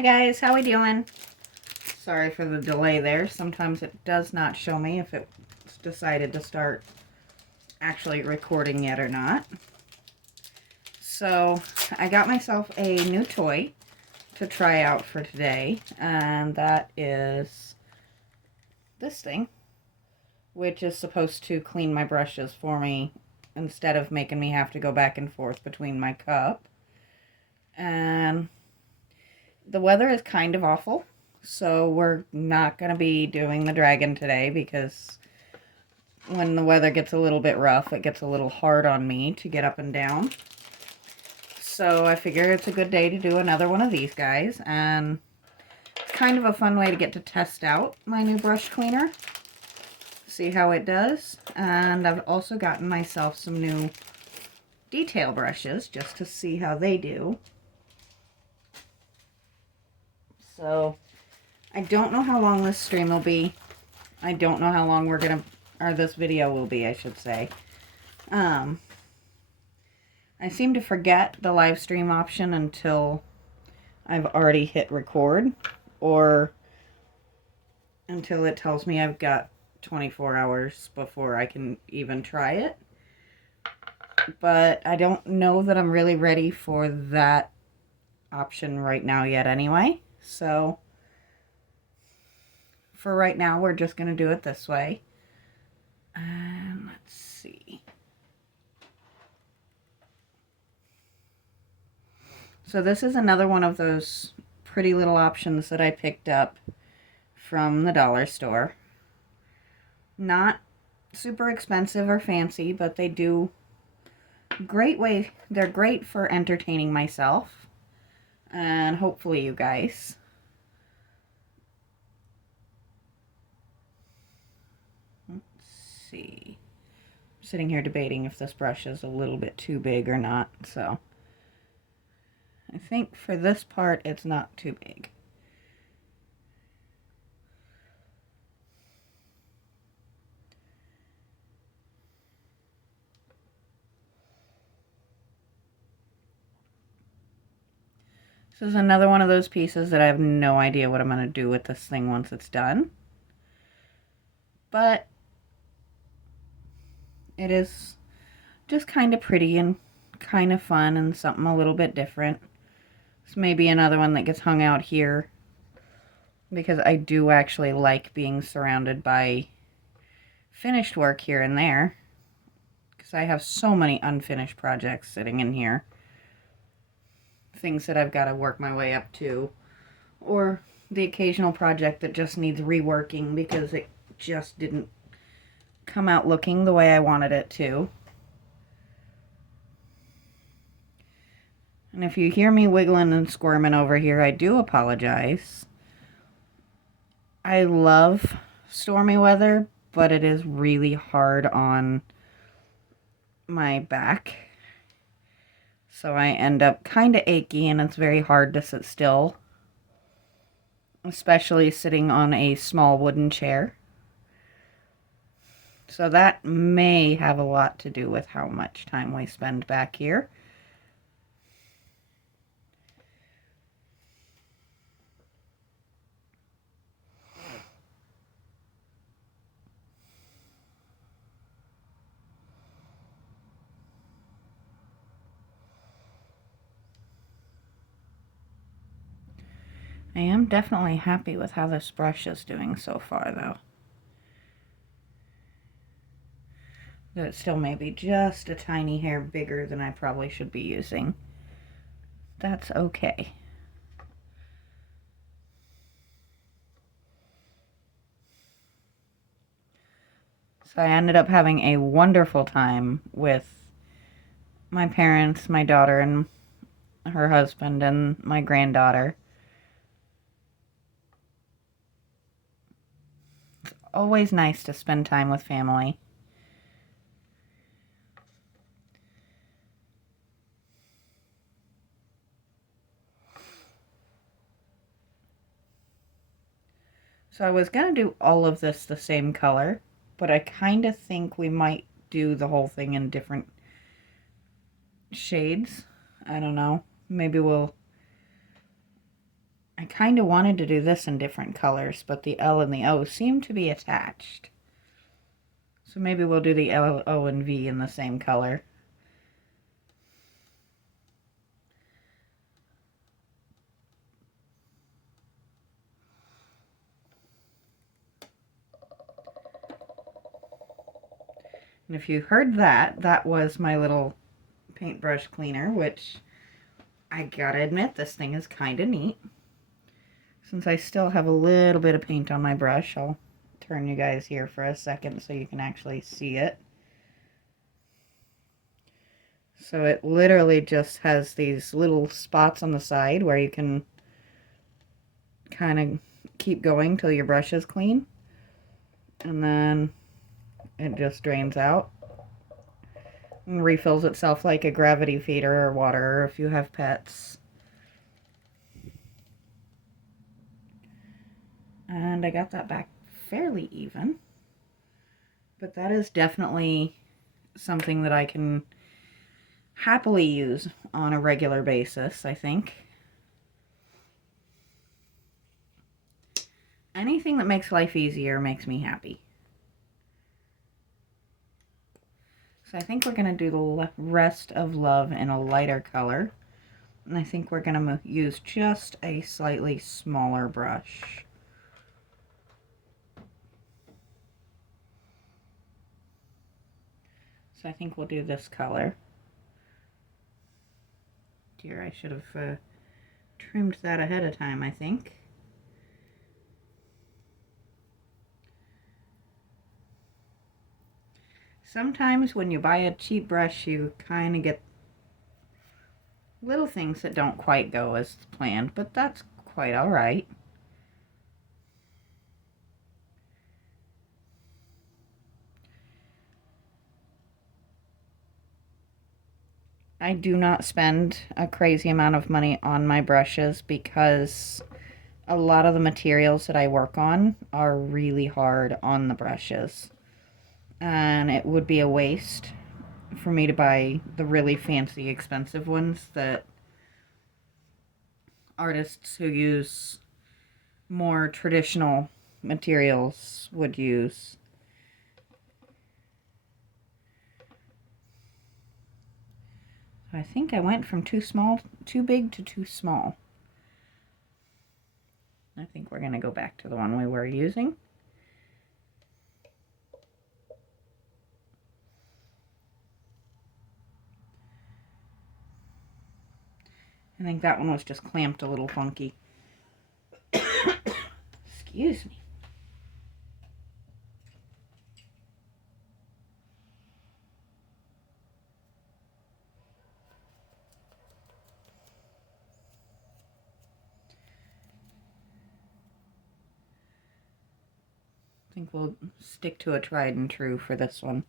Hi guys, how we doing? Sorry for the delay there. Sometimes it does not show me if it's decided to start actually recording yet or not. So I got myself a new toy to try out for today, and that is this thing, which is supposed to clean my brushes for me instead of making me have to go back and forth between my cup. And the weather is kind of awful, so we're not going to be doing the dragon today because when the weather gets a little bit rough, it gets a little hard on me to get up and down. So I figure it's a good day to do another one of these guys, and it's kind of a fun way to get to test out my new brush cleaner, see how it does. And I've also gotten myself some new detail brushes just to see how they do. So I don't know how long this stream will be. I don't know how long this video will be, I should say. I seem to forget the live stream option until I've already hit record, or until it tells me I've got 24 hours before I can even try it. But I don't know that I'm really ready for that option right now yet anyway. So for right now, we're just going to do it this way. And let's see. So this is another one of those pretty little options that I picked up from the dollar store. Not super expensive or fancy, but they do they're great for entertaining myself and hopefully you guys. Let's see. I'm sitting here debating if this brush is a little bit too big or not, so I think for this part it's not too big. This is another one of those pieces that I have no idea what I'm going to do with this thing once it's done. But it is just kind of pretty and kind of fun and something a little bit different. This may be another one that gets hung out here because I do actually like being surrounded by finished work here and there, because I have so many unfinished projects sitting in here. Things that I've got to work my way up to, or the occasional project that just needs reworking because it just didn't come out looking the way I wanted it to. And if you hear me wiggling and squirming over here, I do apologize. I love stormy weather, but it is really hard on my back. So I end up kind of achy, and it's very hard to sit still, especially sitting on a small wooden chair. So that may have a lot to do with how much time we spend back here. I am definitely happy with how this brush is doing so far, though. Though it still may be just a tiny hair bigger than I probably should be using. That's okay. So I ended up having a wonderful time with my parents, my daughter, and her husband, and my granddaughter. It's always nice to spend time with family. So I was going to do all of this the same color, but I kind of think we might do the whole thing in different shades. I don't know. Maybe we'll I kind of wanted to do this in different colors, but the L and the O seem to be attached. So maybe we'll do the L, O, and V in the same color. And if you heard that, that was my little paintbrush cleaner, which I gotta admit, this thing is kind of neat. Since I still have a little bit of paint on my brush, I'll turn you guys here for a second so you can actually see it. So it literally just has these little spots on the side where you can kind of keep going till your brush is clean. And then it just drains out and refills itself like a gravity feeder or water if you have pets. And I got that back fairly even. But that is definitely something that I can happily use on a regular basis, I think. Anything that makes life easier makes me happy. So I think we're going to do the rest of Love in a lighter color. And I think we're going to use just a slightly smaller brush. So I think we'll do this color. Dear, I should have trimmed that ahead of time, I think. Sometimes when you buy a cheap brush, you kind of get little things that don't quite go as planned, but that's quite all right. I do not spend a crazy amount of money on my brushes because a lot of the materials that I work on are really hard on the brushes. And it would be a waste for me to buy the really fancy, expensive ones that artists who use more traditional materials would use. I think I went from too big to too small. I think we're going to go back to the one we were using. I think that one was just clamped a little funky. Excuse me. I think we'll stick to a tried and true for this one.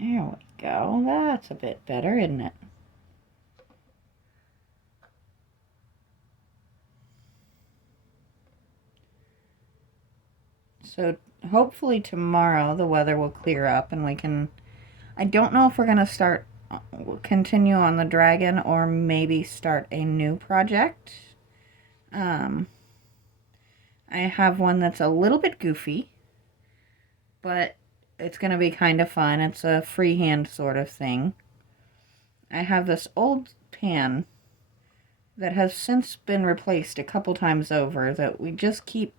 There we go. That's a bit better, isn't it? So hopefully tomorrow the weather will clear up and we can... I don't know if we're going to continue on the dragon or maybe start a new project. I have one that's a little bit goofy, but it's going to be kind of fun. It's a freehand sort of thing. I have this old pan that has since been replaced a couple times over that we just keep...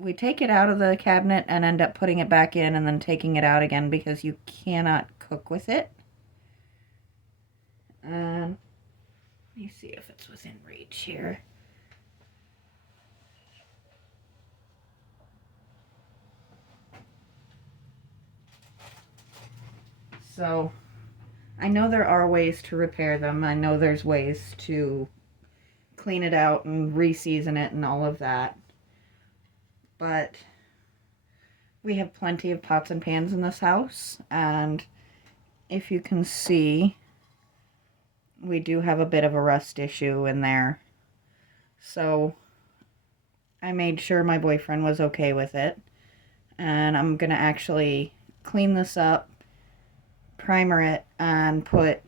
We take it out of the cabinet and end up putting it back in and then taking it out again because you cannot cook with it. Let me see if it's within reach here. So, I know there are ways to repair them. I know there's ways to clean it out and re-season it and all of that. But we have plenty of pots and pans in this house, and if you can see, we do have a bit of a rust issue in there. So I made sure my boyfriend was okay with it. And I'm going to actually clean this up, primer it, and put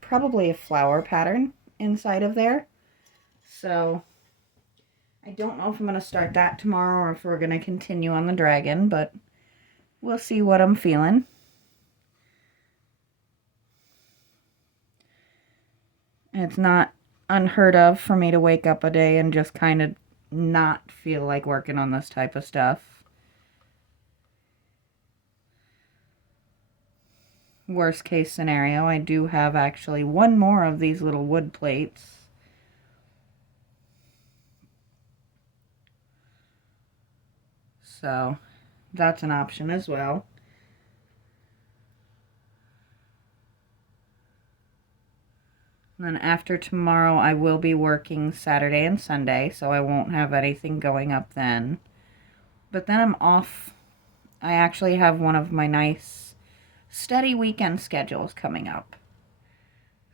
probably a flower pattern inside of there. So I don't know if I'm going to start that tomorrow or if we're going to continue on the dragon, but we'll see what I'm feeling. It's not unheard of for me to wake up a day and just kind of not feel like working on this type of stuff. Worst case scenario, I do have actually one more of these little wood plates. So that's an option as well. And then after tomorrow, I will be working Saturday and Sunday, so I won't have anything going up then. But then I'm off. I actually have one of my nice, steady weekend schedules coming up.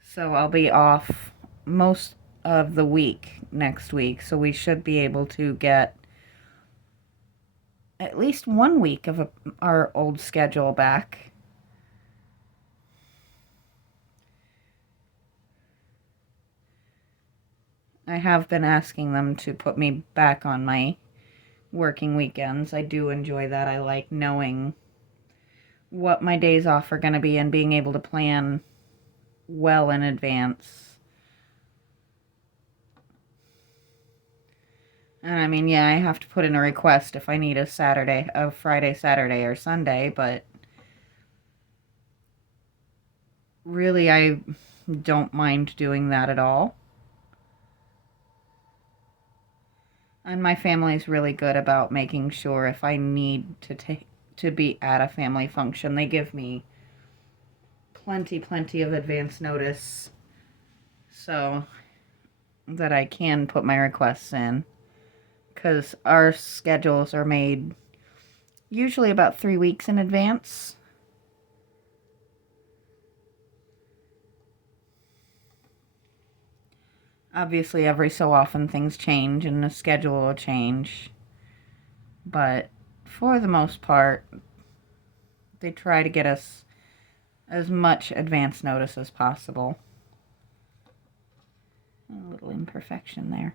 So I'll be off most of the week next week, so we should be able to get at least 1 week of our old schedule back. I have been asking them to put me back on my working weekends. I do enjoy that. I like knowing what my days off are going to be and being able to plan well in advance. And I mean, yeah, I have to put in a request if I need a Friday, Saturday, or Sunday, but really I don't mind doing that at all. And my family's really good about making sure if I need to be at a family function, they give me plenty of advance notice so that I can put my requests in. Because our schedules are made usually about 3 weeks in advance. Obviously, every so often things change and the schedule will change. But for the most part, they try to get us as much advance notice as possible. A little imperfection there.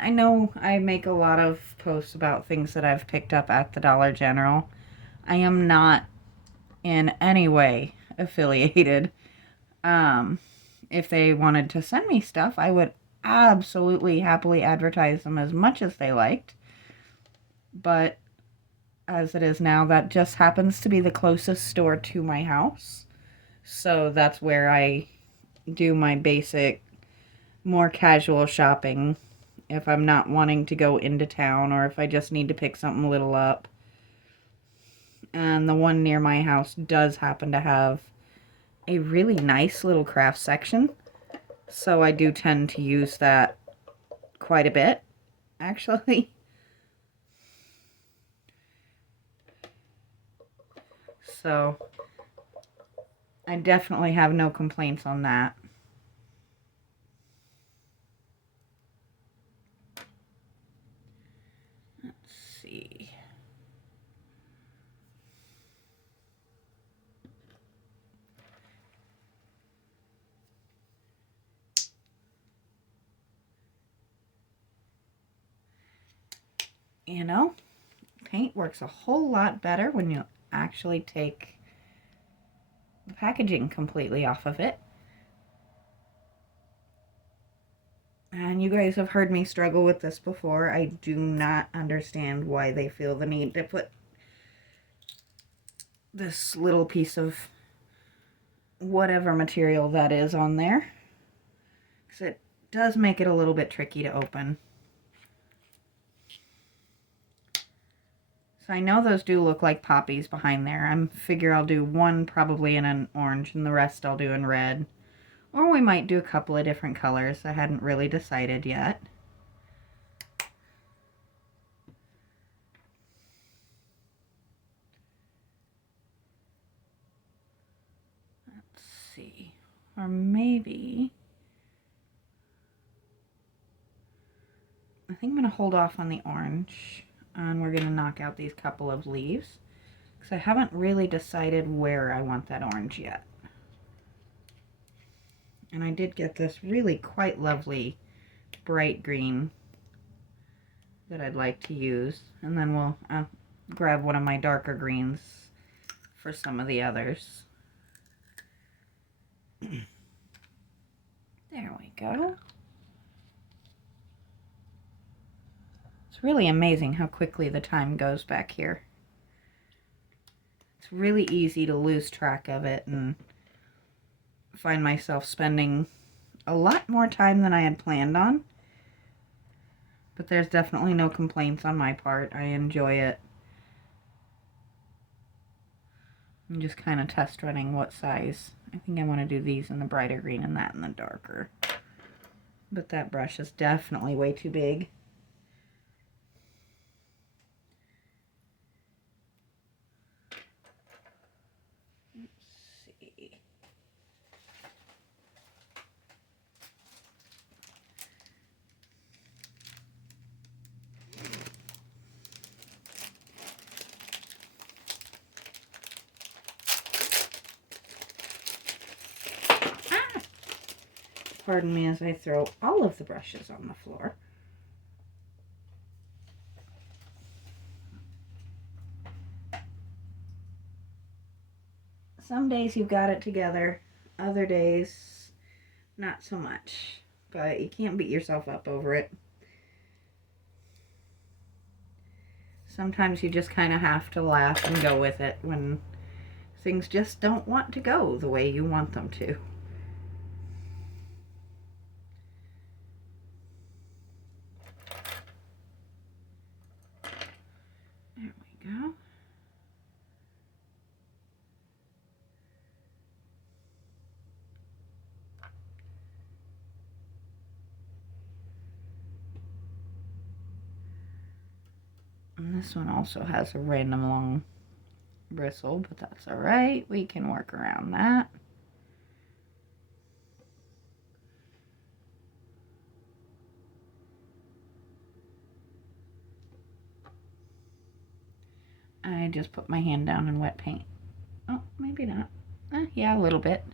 I know I make a lot of posts about things that I've picked up at the Dollar General. I am not in any way affiliated. If they wanted to send me stuff, I would absolutely happily advertise them as much as they liked. But as it is now, that just happens to be the closest store to my house. So that's where I do my basic, more casual shopping if I'm not wanting to go into town or if I just need to pick something little up. And the one near my house does happen to have a really nice little craft section. So I do tend to use that quite a bit, actually. So I definitely have no complaints on that. Let's see. You know, paint works a whole lot better when you actually take the packaging completely off of it. And you guys have heard me struggle with this before. I do not understand why they feel the need to put this little piece of whatever material that is on there. Because it does make it a little bit tricky to open. So I know those do look like poppies behind there. I figure I'll do one probably in an orange and the rest I'll do in red. Or we might do a couple of different colors. I hadn't really decided yet. Or maybe, I think I'm going to hold off on the orange, and we're going to knock out these couple of leaves, because I haven't really decided where I want that orange yet. And I did get this really quite lovely bright green that I'd like to use, and then we'll grab one of my darker greens for some of the others. There we go. It's really amazing how quickly the time goes back here. It's really easy to lose track of it and find myself spending a lot more time than I had planned on. But there's definitely no complaints on my part. I enjoy it. I'm just kind of test running what size. I think I want to do these in the brighter green and that in the darker. But that brush is definitely way too big. Let's see. Pardon me as I throw all of the brushes on the floor. Some days you've got it together, other days not so much, but you can't beat yourself up over it. Sometimes you just kind of have to laugh and go with it when things just don't want to go the way you want them to. There we go. And this one also has a random long bristle, but that's all right. We can work around that. I just put my hand down in wet paint. Oh, maybe not. Yeah, a little bit.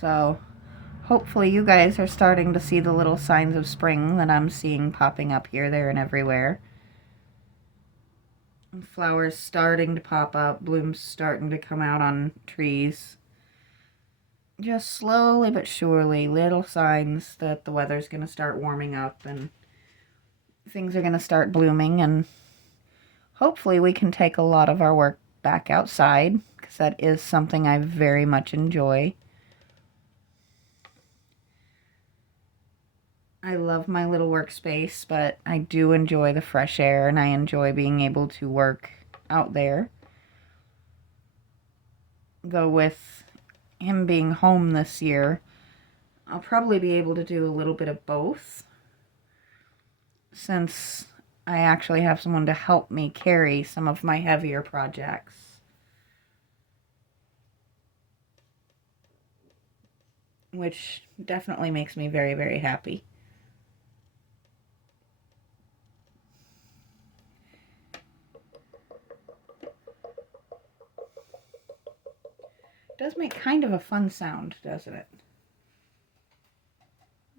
So hopefully you guys are starting to see the little signs of spring that I'm seeing popping up here, there, and everywhere. Flowers starting to pop up, blooms starting to come out on trees. Just slowly but surely, little signs that the weather's going to start warming up and things are going to start blooming, and hopefully we can take a lot of our work back outside, because that is something I very much enjoy. I love my little workspace, but I do enjoy the fresh air, and I enjoy being able to work out there. Though with him being home this year, I'll probably be able to do a little bit of both, since I actually have someone to help me carry some of my heavier projects. Which definitely makes me very, very happy. It does make kind of a fun sound, doesn't it?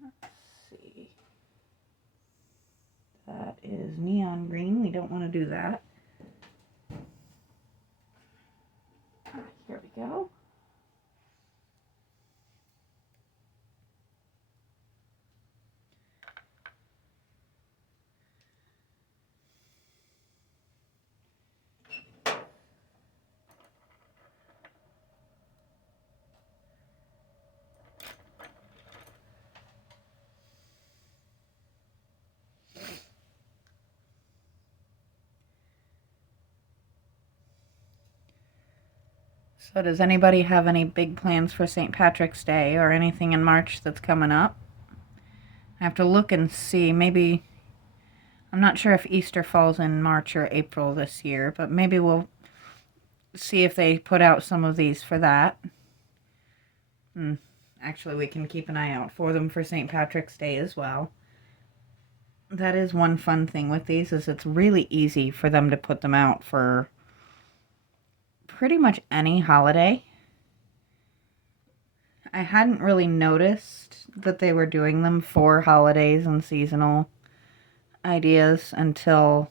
Let's see. That is neon green. We don't want to do that. Here we go. So does anybody have any big plans for St. Patrick's Day or anything in March that's coming up? I have to look and see. Maybe, I'm not sure if Easter falls in March or April this year, but maybe we'll see if they put out some of these for that. Actually, we can keep an eye out for them for St. Patrick's Day as well. That is one fun thing with these, is it's really easy for them to put them out for pretty much any holiday. I hadn't really noticed that they were doing them for holidays and seasonal ideas until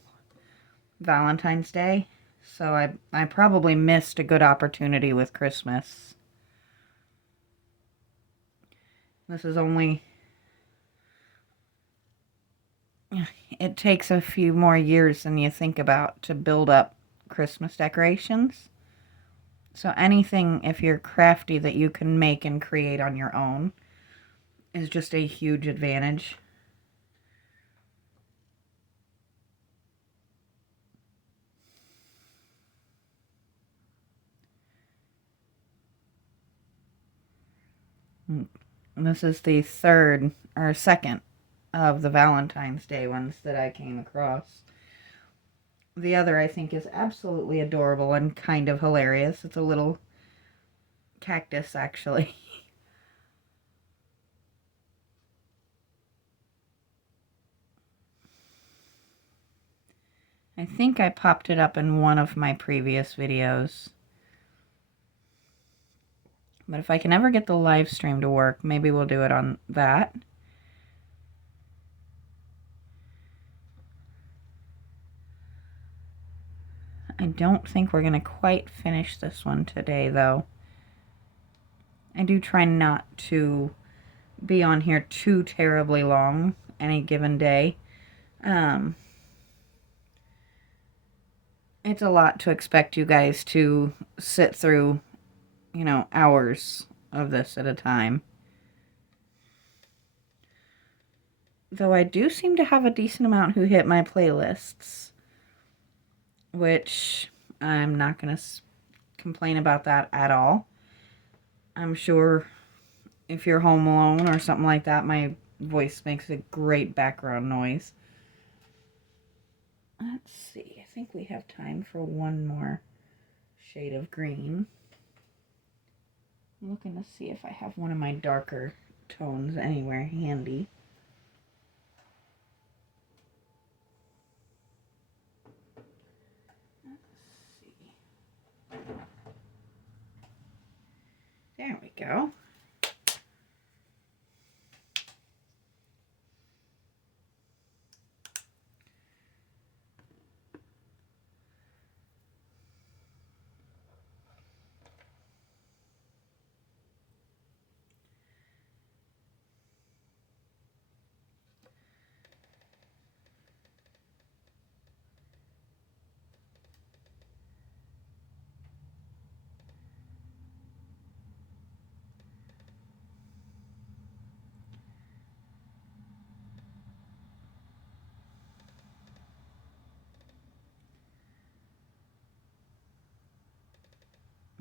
Valentine's Day. So I probably missed a good opportunity with Christmas. This is only... It takes a few more years than you think about to build up Christmas decorations. So anything, if you're crafty, that you can make and create on your own is just a huge advantage. And this is the third or second of the Valentine's Day ones that I came across. The other, I think, is absolutely adorable and kind of hilarious. It's a little cactus, actually. I think I popped it up in one of my previous videos. But if I can ever get the live stream to work, maybe we'll do it on that. I don't think we're going to quite finish this one today, though. I do try not to be on here too terribly long any given day. It's a lot to expect you guys to sit through, hours of this at a time. Though I do seem to have a decent amount who hit my playlists, which I'm not going to complain about that at all. I'm sure if you're home alone or something like that, my voice makes a great background noise. Let's see. I think we have time for one more shade of green. I'm looking to see if I have one of my darker tones anywhere handy. Let's see. There we go.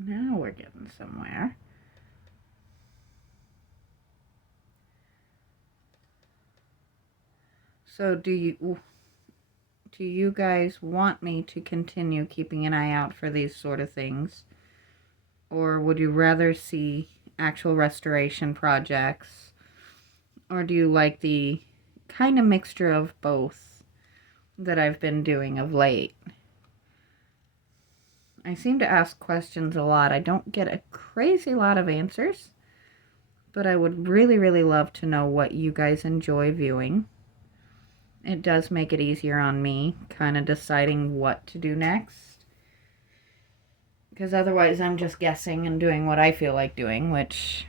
Now we're getting somewhere. So do you guys want me to continue keeping an eye out for these sort of things? Or would you rather see actual restoration projects? Or do you like the kind of mixture of both that I've been doing of late? I seem to ask questions a lot. I don't get a crazy lot of answers, but I would really, really love to know what you guys enjoy viewing. It does make it easier on me, kind of deciding what to do next. Because otherwise I'm just guessing and doing what I feel like doing, which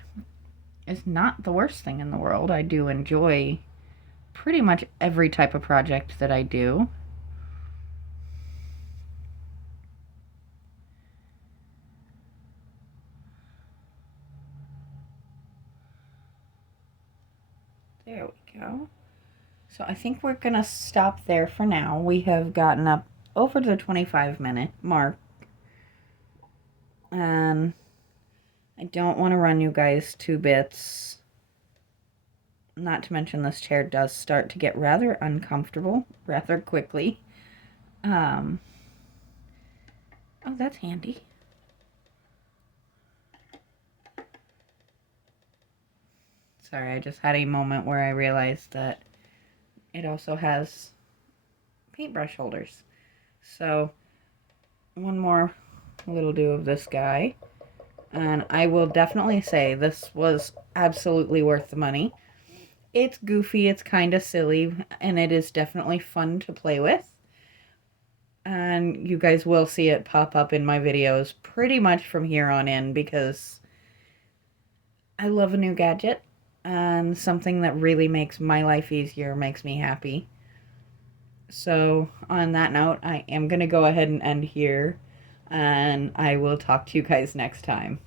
is not the worst thing in the world. I do enjoy pretty much every type of project that I do. There we go. So I think we're going to stop there for now. We have gotten up over the 25-minute mark. And I don't want to run you guys to bits. Not to mention this chair does start to get rather uncomfortable rather quickly. Oh, that's handy. Sorry, I just had a moment where I realized that it also has paintbrush holders. So, one more little do of this guy. And I will definitely say this was absolutely worth the money. It's goofy, it's kind of silly, and it is definitely fun to play with. And you guys will see it pop up in my videos pretty much from here on in because I love a new gadget, and something that really makes my life easier makes me happy. So on that note, I am going to go ahead and end here, and I will talk to you guys next time.